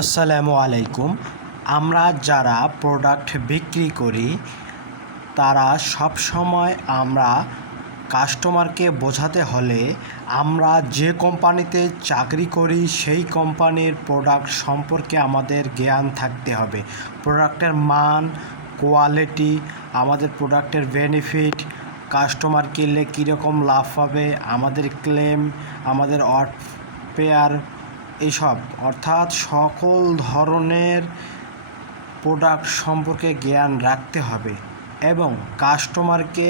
আসসালামু আলাইকুম। আমরা যারা প্রোডাক্ট বিক্রি করি তারা সবসময় আমরা কাস্টমারকে বোঝাতে হলে আমরা যে কোম্পানিতে চাকরি করি সেই কোম্পানির প্রোডাক্ট সম্পর্কে আমাদের জ্ঞান থাকতে হবে। প্রোডাক্টের মান, কোয়ালিটি, আমাদের প্রোডাক্টের বেনিফিট, কাস্টমার কিনলে কীরকম লাভ পাবে, আমাদের ক্লেম, আমাদের পেয়ার, এসব অর্থাৎ সকল ধরনের প্রোডাক্ট সম্পর্কে জ্ঞান রাখতে হবে এবং কাস্টমারকে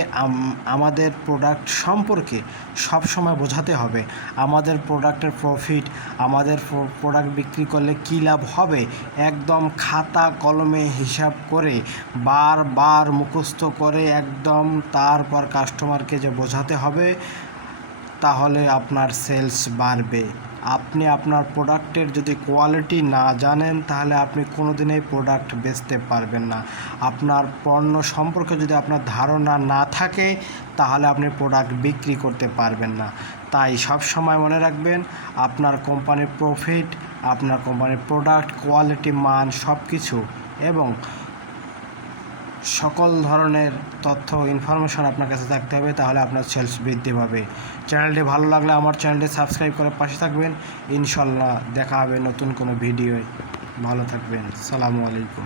আমাদের প্রোডাক্ট সম্পর্কে সবসময় বোঝাতে হবে। আমাদের প্রোডাক্টের প্রফিট, আমাদের প্রোডাক্ট বিক্রি করলে কী লাভ হবে, একদম খাতা কলমে হিসাব করে বারবার মুখস্থ করে একদম তারপর কাস্টমারকে যে বোঝাতে হবে, তাহলে আপনার সেলস বাড়বে। আপনি আপনার প্রোডাক্টের যদি কোয়ালিটি না জানেন তাহলে আপনি কোনো দিনই প্রোডাক্ট বেচতে পারবেন না। আপনার পণ্য সম্পর্কে যদি আপনার ধারণা না থাকে তাহলে আপনি প্রোডাক্ট বিক্রি করতে পারবেন না। তাই সব সময় মনে রাখবেন, আপনার কোম্পানির প্রফিট, আপনার কোম্পানির প্রোডাক্ট, কোয়ালিটি, মান সব কিছু এবং সকল ধরনের তথ্য ইনফরমেশন আপনার কাছে থাকতে হবে, তাহলে আপনার সেলস বৃদ্ধি পাবে। চ্যানেলটি ভালো লাগলে আমার চ্যানেলটি সাবস্ক্রাইব করে পাশে থাকবেন। ইনশাল্লাহ দেখা হবে নতুন কোনো ভিডিওয়। ভালো থাকবেন। আসসালামু আলাইকুম।